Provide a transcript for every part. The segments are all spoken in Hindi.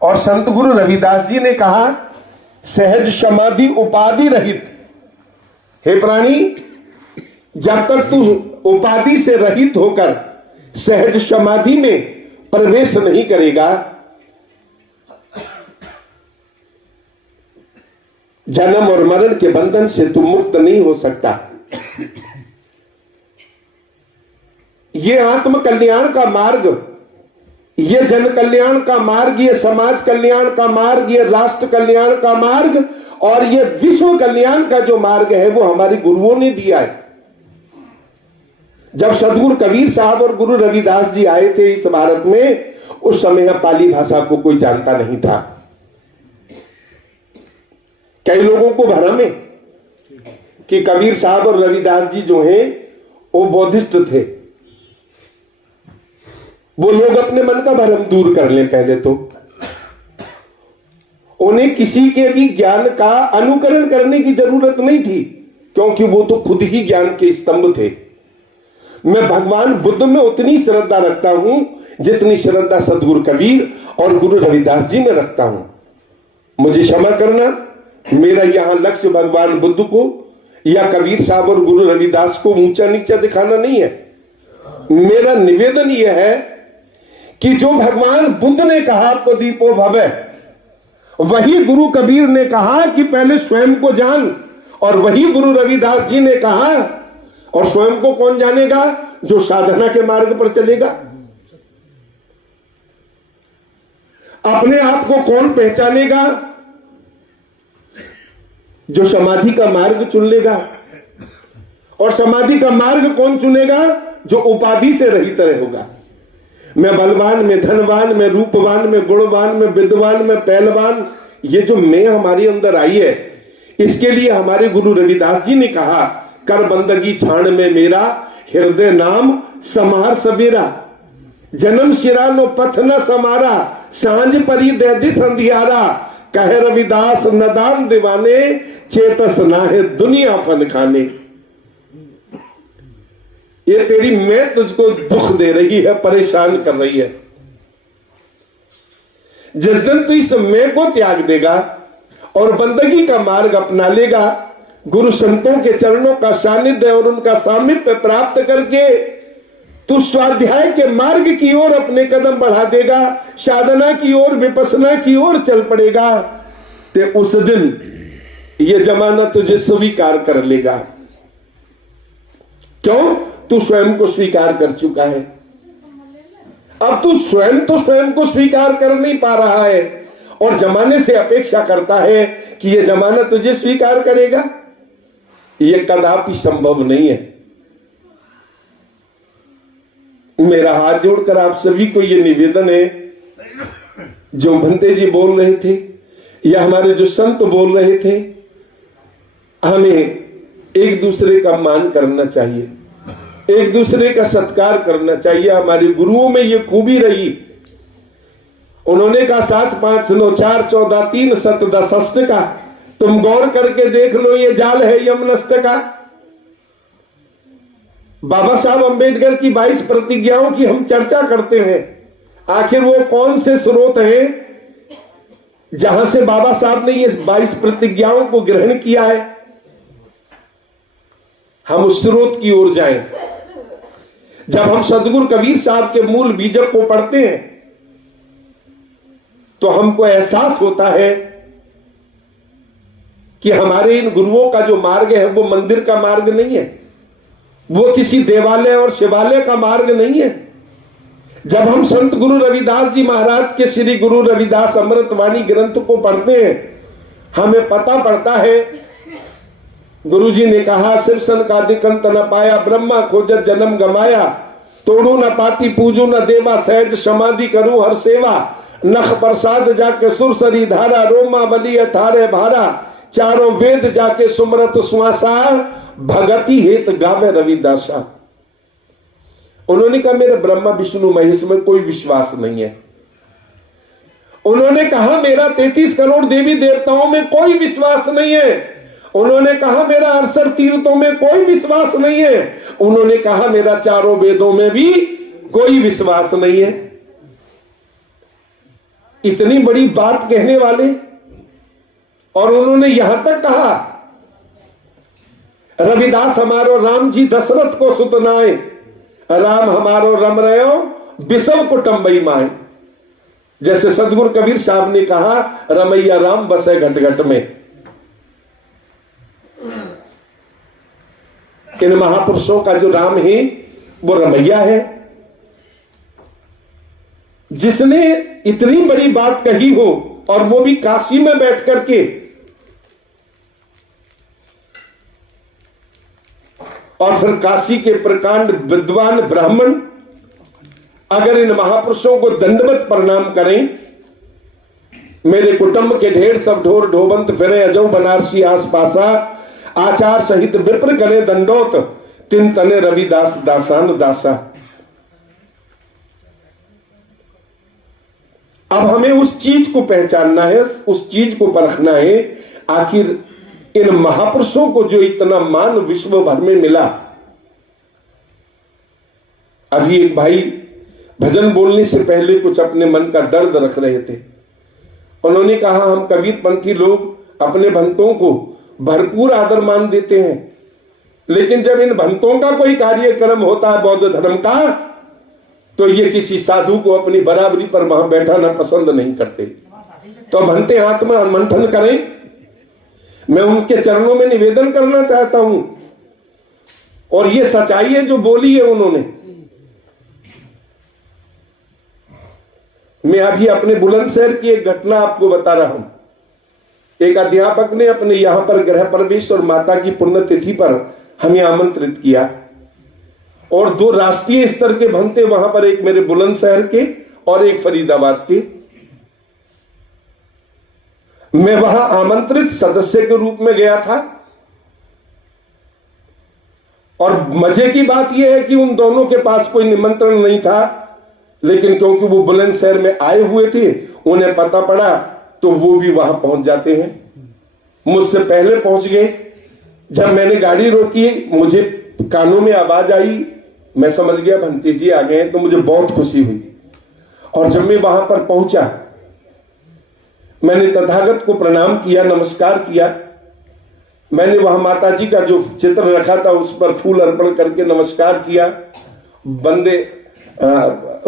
और संत गुरु रविदास जी ने कहा सहज समाधि उपाधि रहित। हे प्राणी, जब तक तू उपाधि से रहित होकर सहज समाधि में प्रवेश नहीं करेगा, जन्म और मरण के बंधन से तू मुक्त नहीं हो सकता। ये आत्म कल्याण का मार्ग, ये जन कल्याण का मार्ग, ये समाज कल्याण का मार्ग, ये राष्ट्र कल्याण का मार्ग और ये विश्व कल्याण का जो मार्ग है वो हमारे गुरुओं ने दिया है। जब सदगुरु कबीर साहब और गुरु रविदास जी आए थे इस भारत में, उस समय पाली भाषा को कोई जानता नहीं था। कई लोगों को भ्रम है कि कबीर साहब और रविदास जी जो हैं वो बौद्धिस्ट थे। वो लोग अपने मन का भ्रम दूर कर लें। पहले तो उन्हें किसी के भी ज्ञान का अनुकरण करने की जरूरत नहीं थी, क्योंकि वो तो खुद ही ज्ञान के स्तंभ थे। मैं भगवान बुद्ध में उतनी श्रद्धा रखता हूं जितनी श्रद्धा सदगुरु कबीर और गुरु रविदास जी में रखता हूं। मुझे क्षमा करना, मेरा यहां लक्ष्य भगवान बुद्ध को या कबीर साहब और गुरु रविदास को ऊंचा नीचा दिखाना नहीं है। मेरा निवेदन यह है कि जो भगवान बुद्ध ने कहा प्रदीपो भवे, वही गुरु कबीर ने कहा कि पहले स्वयं को जान, और वही गुरु रविदास जी ने कहा। और स्वयं को कौन जानेगा? जो साधना के मार्ग पर चलेगा। अपने आप को कौन पहचानेगा? जो समाधि का मार्ग चुन लेगा। और समाधि का मार्ग कौन चुनेगा? जो उपाधि से रहित होगा। मैं बलवान, में धनवान, में रूपवान, में गुणवान, में विद्वान, में पहलवान, ये जो मैं हमारे अंदर आई है, इसके लिए हमारे गुरु रविदास जी ने कहा कर बंदगी छाण में मेरा, हृदय नाम समार सबेरा, जन्म शिरा नो पथ न समारा, सांझ परी दे दिस अंधियारा, कहे रविदास नदान दीवाने, चेतस नाहे दुनिया फन खाने। ये तेरी मैं तुझको दुख दे रही है, परेशान कर रही है। जिस दिन तू इस मैं को त्याग देगा और बंदगी का मार्ग अपना लेगा, गुरु संतों के चरणों का सानिध्य और उनका सामीप्य प्राप्त करके तू स्वाध्याय के मार्ग की ओर अपने कदम बढ़ा देगा, साधना की ओर, विपसना की ओर चल पड़ेगा, तो उस दिन ये जमाना तुझे स्वीकार कर लेगा। क्यों? तू स्वयं को स्वीकार कर चुका है। अब तू स्वयं तो स्वयं को स्वीकार कर नहीं पा रहा है और जमाने से अपेक्षा करता है कि ये जमाना तुझे स्वीकार करेगा। ये कदापि संभव नहीं है। मेरा हाथ जोड़कर आप सभी को ये निवेदन है, जो भंते जी बोल रहे थे या हमारे जो संत बोल रहे थे, हमें एक दूसरे का मान करना चाहिए, एक दूसरे का सत्कार करना चाहिए। हमारे गुरुओं में ये खूबी रही। उन्होंने कहा 7 5 9 4 14 3 7 10 अष्ट का, तुम गौर करके देख लो, ये जाल है यमनष्ट का। बाबा साहब अंबेडकर की 22 प्रतिज्ञाओं की हम चर्चा करते हैं। आखिर वो कौन से स्रोत हैं जहां से बाबा साहब ने ये 22 प्रतिज्ञाओं को ग्रहण किया है? हम उस स्रोत की ओर जाएं। जब हम सदगुरु कबीर साहब के मूल बीजक को पढ़ते हैं तो हमको एहसास होता है कि हमारे इन गुरुओं का जो मार्ग है वो मंदिर का मार्ग नहीं है, वो किसी देवालय और शिवालय का मार्ग नहीं है। जब हम संत गुरु रविदास जी महाराज के श्री गुरु रविदास अमृतवाणी ग्रंथ को पढ़ते हैं, हमें पता पड़ता है, गुरु जी ने कहा सिरसन का दिकंत न पाया, ब्रह्मा खोजत जन्म गमाया, तोड़ू न पाती पूजू न देवा, सहज समाधि करूं हर सेवा, नख प्रसाद जाके सुरसरी धारा, रोमा बली अठारे भारा, चारों वेद जाके सुमरत सुआसा, भगति हेत गावे रविदासा। उन्होंने कहा मेरे ब्रह्मा विष्णु महेश में कोई विश्वास नहीं है। उन्होंने कहा मेरा 33 करोड़ देवी देवताओं में कोई विश्वास नहीं है। उन्होंने कहा मेरा 68 तीर्थों में कोई विश्वास नहीं है। उन्होंने कहा मेरा चारों वेदों में भी कोई विश्वास नहीं है। इतनी बड़ी बात कहने वाले, और उन्होंने यहां तक कहा, रविदास हमारो राम जी दशरथ को सुतनाए, राम हमारो रम रहो बिसव कुटुंबई माए। जैसे सदगुरु कबीर साहब ने कहा, रमैया राम बसे घट घट में। इन महापुरुषों का जो राम है वो रमैया है, जिसने इतनी बड़ी बात कही हो, और वो भी काशी में बैठ करके। और फिर काशी के प्रकांड विद्वान ब्राह्मण अगर इन महापुरुषों को दंडवत प्रणाम करें, मेरे कुटुंब के ढेर सब ढोर ढोबंत फिरे अजो बनारसी आस पासा, आचार सहित विप्र करे दंडोत, तिन तने रविदास दासान दासा। अब हमें उस चीज को पहचानना है, उस चीज को परखना है, आखिर इन महापुरुषों को जो इतना मान विश्व भर में मिला। अभी एक भाई भजन बोलने से पहले कुछ अपने मन का दर्द रख रहे थे। उन्होंने कहा, हम कबीर पंथी लोग अपने भक्तों को भरपूर आदर मान देते हैं, लेकिन जब इन भक्तों का कोई कार्यक्रम होता है बौद्ध धर्म का, तो ये किसी साधु को अपनी बराबरी पर वहां बैठाना पसंद नहीं करते। तो भंते हाथ में मंथन करें। मैं उनके चरणों में निवेदन करना चाहता हूं, और ये सच्चाई है जो बोली है उन्होंने। मैं अभी अपने बुलंदशहर की एक घटना आपको बता रहा हूं। एक अध्यापक ने अपने यहां पर गृह प्रवेश और माता की पुण्यतिथि पर हमें आमंत्रित किया, और 2 राष्ट्रीय स्तर के भंते वहां पर, एक मेरे बुलंदशहर के और एक फरीदाबाद के। मैं वहां आमंत्रित सदस्य के रूप में गया था, और मजे की बात यह है कि उन दोनों के पास कोई निमंत्रण नहीं था, लेकिन क्योंकि वो बुलंदशहर में आए हुए थे, उन्हें पता पड़ा तो वो भी वहां पहुंच जाते हैं। मुझसे पहले पहुंच गए। जब मैंने गाड़ी रोकी, मुझे कानों में आवाज आई, मैं समझ गया भंते जी आ गए, तो मुझे बहुत खुशी हुई। और जब मैं वहां पर पहुंचा, मैंने तथागत को प्रणाम किया, नमस्कार किया। मैंने वहां माता जी का जो चित्र रखा था उस पर फूल अर्पण करके नमस्कार किया।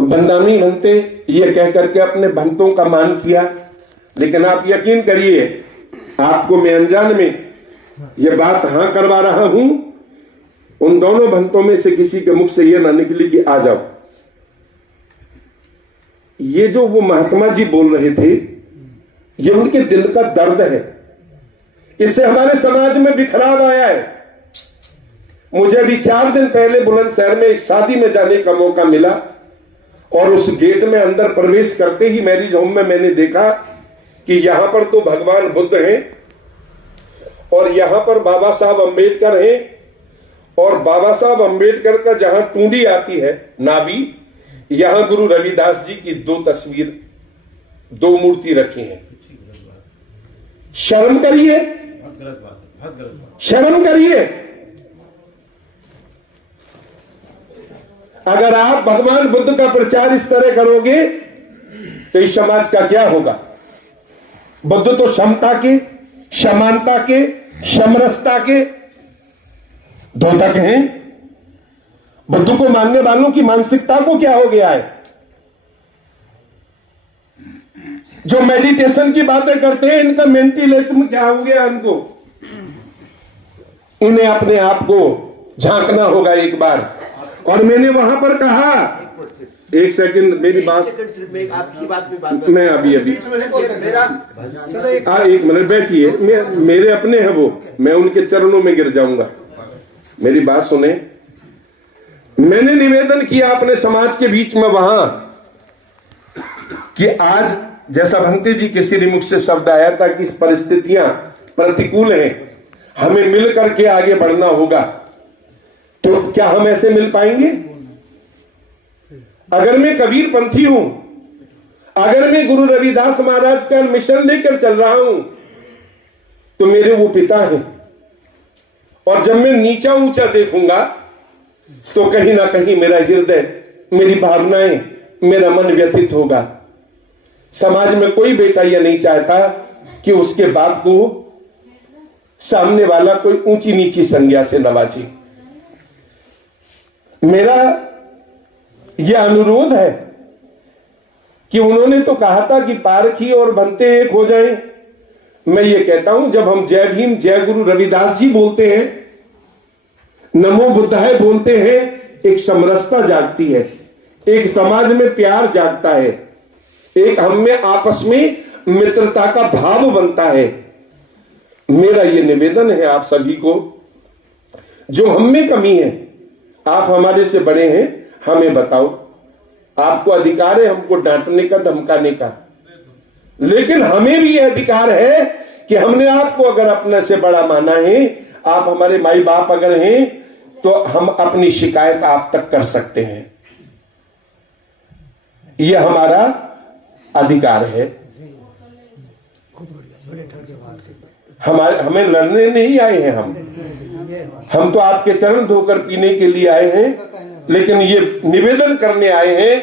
बंदामी भंते ये कह करके अपने भंतों का मान किया। लेकिन आप यकीन करिए, आपको मैं अनजान में ये बात हां करवा रहा हूं, उन दोनों भंतों में से किसी के मुख से यह ना निकली कि आ जाओ। ये जो वो महात्मा जी बोल रहे थे, ये उनके दिल का दर्द है। इससे हमारे समाज में बिखराव आया है। मुझे अभी 4 दिन पहले बुलंदशहर में एक शादी में जाने का मौका मिला, और उस गेट में अंदर प्रवेश करते ही मैरिज होम में मैंने देखा कि यहां पर तो भगवान बुद्ध हैं, और यहां पर बाबा साहब अंबेडकर हैं, और बाबा साहब अंबेडकर का जहां टूंडी आती है नाभि, यहां गुरु रविदास जी की 2 तस्वीर, 2 मूर्ति रखी हैं। शर्म करिए, शर्म करिए। अगर आप भगवान बुद्ध का प्रचार इस तरह करोगे तो इस समाज का क्या होगा? बुद्ध तो क्षमता के, समानता के, समरसता के द्योतक हैं। बुद्ध को मानने वालों की मानसिकता को क्या हो गया है? जो मेडिटेशन की बातें करते हैं, इनका मेंटलिज्म क्या हो गया? इनको इन्हें अपने आप को झांकना होगा एक बार। और मैंने वहां पर कहा, एक सेकंड मेरी बात, आपकी बात में मैं अभी एक मिनट बैठिए, मेरे अपने हैं वो, मैं उनके चरणों में गिर जाऊंगा। मेरी बात सुने। मैंने निवेदन किया अपने समाज के बीच में वहां कि आज जैसा भंते जी के श्रीमुख से शब्द आया था कि परिस्थितियां प्रतिकूल हैं, हमें मिल करके आगे बढ़ना होगा, तो क्या हम ऐसे मिल पाएंगे? अगर मैं कबीर पंथी हूं, अगर मैं गुरु रविदास महाराज का मिशन लेकर चल रहा हूं, तो मेरे वो पिता हैं, और जब मैं नीचा ऊंचा देखूंगा तो कहीं ना कहीं मेरा हृदय, मेरी भावनाएं, मेरा मन व्यथित होगा। समाज में कोई बेटा यह नहीं चाहता कि उसके बाप को सामने वाला कोई ऊंची नीची संज्ञा से नवाजे। मेरा यह अनुरोध है कि उन्होंने तो कहा था कि पारखी और भंते एक हो जाएं। मैं ये कहता हूं, जब हम जय भीम जय गुरु रविदास जी बोलते हैं, नमो बुद्धाय बोलते हैं, एक समरसता जागती है, एक समाज में प्यार जागता है, एक हम में आपस में मित्रता का भाव बनता है। मेरा ये निवेदन है आप सभी को, जो हम में कमी है, आप हमारे से बड़े हैं, हमें बताओ। आपको अधिकार है हमको डांटने का, धमकाने का, लेकिन हमें भी यह अधिकार है कि हमने आपको अगर अपने से बड़ा माना है, आप हमारे माई बाप अगर हैं, तो हम अपनी शिकायत आप तक कर सकते हैं। यह हमारा अधिकार है। हमें लड़ने नहीं आए हैं हम तो आपके चरण धोकर पीने के लिए आए हैं, लेकिन ये निवेदन करने आए हैं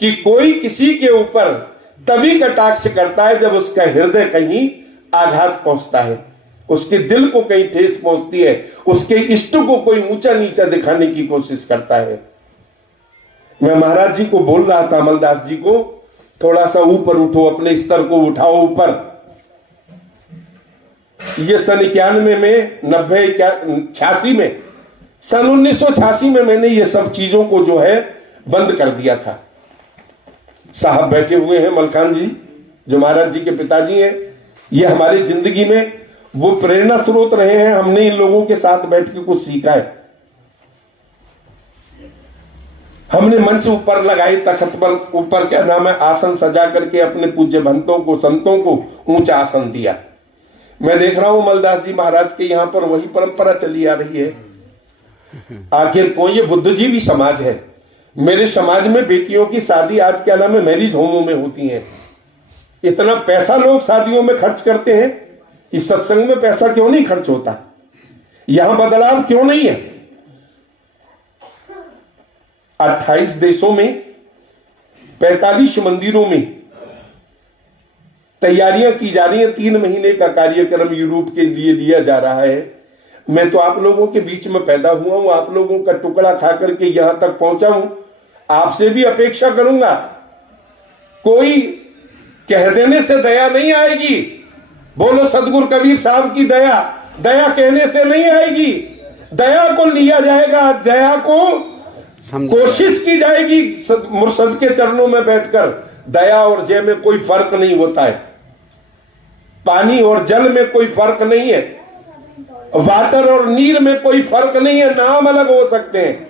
कि कोई किसी के ऊपर तभी कटाक्ष करता है जब उसका हृदय कहीं आघात पहुंचता है, उसके दिल को कहीं ठेस पहुंचती है, उसके इष्ट को कोई ऊंचा नीचा दिखाने की कोशिश करता है। मैं महाराज जी को बोल रहा था, अमलदास जी को, थोड़ा सा ऊपर उठो, अपने स्तर को उठाओ ऊपर। ये सन 91 में, 86 में, सन 1986 में मैंने ये सब चीजों को जो है बंद कर दिया था। साहब बैठे हुए हैं, मलखान जी जो महाराज जी के पिताजी हैं, ये हमारी जिंदगी में वो प्रेरणा स्रोत रहे हैं। हमने इन लोगों के साथ बैठ के कुछ सीखा है। हमने मंच ऊपर लगाए, तख्त पर ऊपर क्या नाम है, आसन सजा करके अपने पूज्य भंतों को, संतों को ऊंचा आसन दिया। मैं देख रहा हूं मलदास जी महाराज के यहां पर वही परंपरा चली आ रही है। आखिर कोई ये बुद्धिजीवी समाज है। मेरे समाज में बेटियों की शादी आज क्या नाम है, मैरिज होमों में होती है। इतना पैसा लोग शादियों में खर्च करते हैं, इस सत्संग में पैसा क्यों नहीं खर्च होता? यहां बदलाव क्यों नहीं है? 28 देशों में 45 मंदिरों में तैयारियां की जा रही हैं। 3 महीने का कार्यक्रम यूरोप के लिए दिया जा रहा है। मैं तो आप लोगों के बीच में पैदा हुआ हूं, आप लोगों का टुकड़ा खा करके यहां तक पहुंचा हूं। आपसे भी अपेक्षा करूंगा, कोई कह देने से दया नहीं आएगी। बोलो सदगुरु कबीर साहब की दया, दया कहने से नहीं आएगी। दया को लिया जाएगा, दया को कोशिश की जाएगी। मुर्शद के चरणों में बैठकर दया और जय में कोई फर्क नहीं होता है। पानी और जल में कोई फर्क नहीं है, वाटर और नीर में कोई फर्क नहीं है। नाम अलग हो सकते हैं,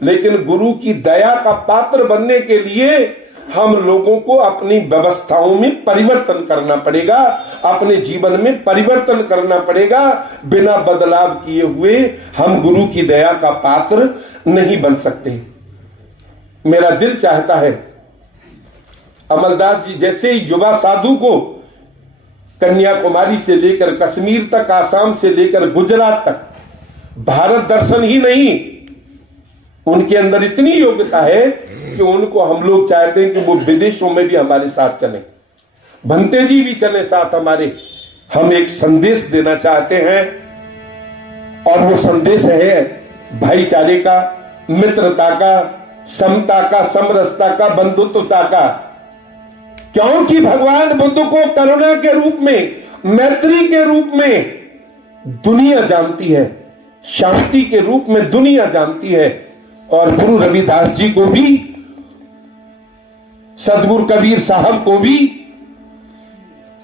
लेकिन गुरु की दया का पात्र बनने के लिए हम लोगों को अपनी व्यवस्थाओं में परिवर्तन करना पड़ेगा, अपने जीवन में परिवर्तन करना पड़ेगा। बिना बदलाव किए हुए हम गुरु की दया का पात्र नहीं बन सकते। मेरा दिल चाहता है अमलदास जी जैसे युवा साधु को कन्याकुमारी से लेकर कश्मीर तक, आसाम से लेकर गुजरात तक, भारत दर्शन ही नहीं, उनके अंदर इतनी योग्यता है कि उनको हम लोग चाहते हैं कि वो विदेशों में भी हमारे साथ चले, भंते जी भी चले साथ हमारे। हम एक संदेश देना चाहते हैं, और वो संदेश है भाईचारे का, मित्रता का, समता का, समरसता का, बंधुत्वता का। क्योंकि भगवान बुद्ध को करुणा के रूप में, मैत्री के रूप में दुनिया जानती है, शांति के रूप में दुनिया जानती है। और गुरु रविदास जी को भी, सदगुरु कबीर साहब को भी,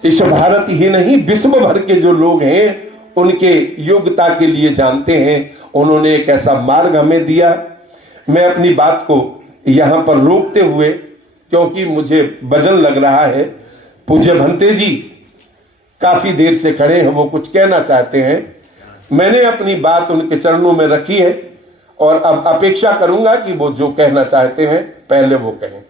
इस भारत ही नहीं विश्व भर के जो लोग हैं उनके योग्यता के लिए जानते हैं। उन्होंने एक ऐसा मार्ग हमें दिया। मैं अपनी बात को यहां पर रोकते हुए, क्योंकि मुझे वजन लग रहा है, पूज्य भंते जी काफी देर से खड़े हैं, वो कुछ कहना चाहते हैं। मैंने अपनी बात उनके चरणों में रखी है, और अब अपेक्षा करूंगा कि वो जो कहना चाहते हैं पहले वो कहें।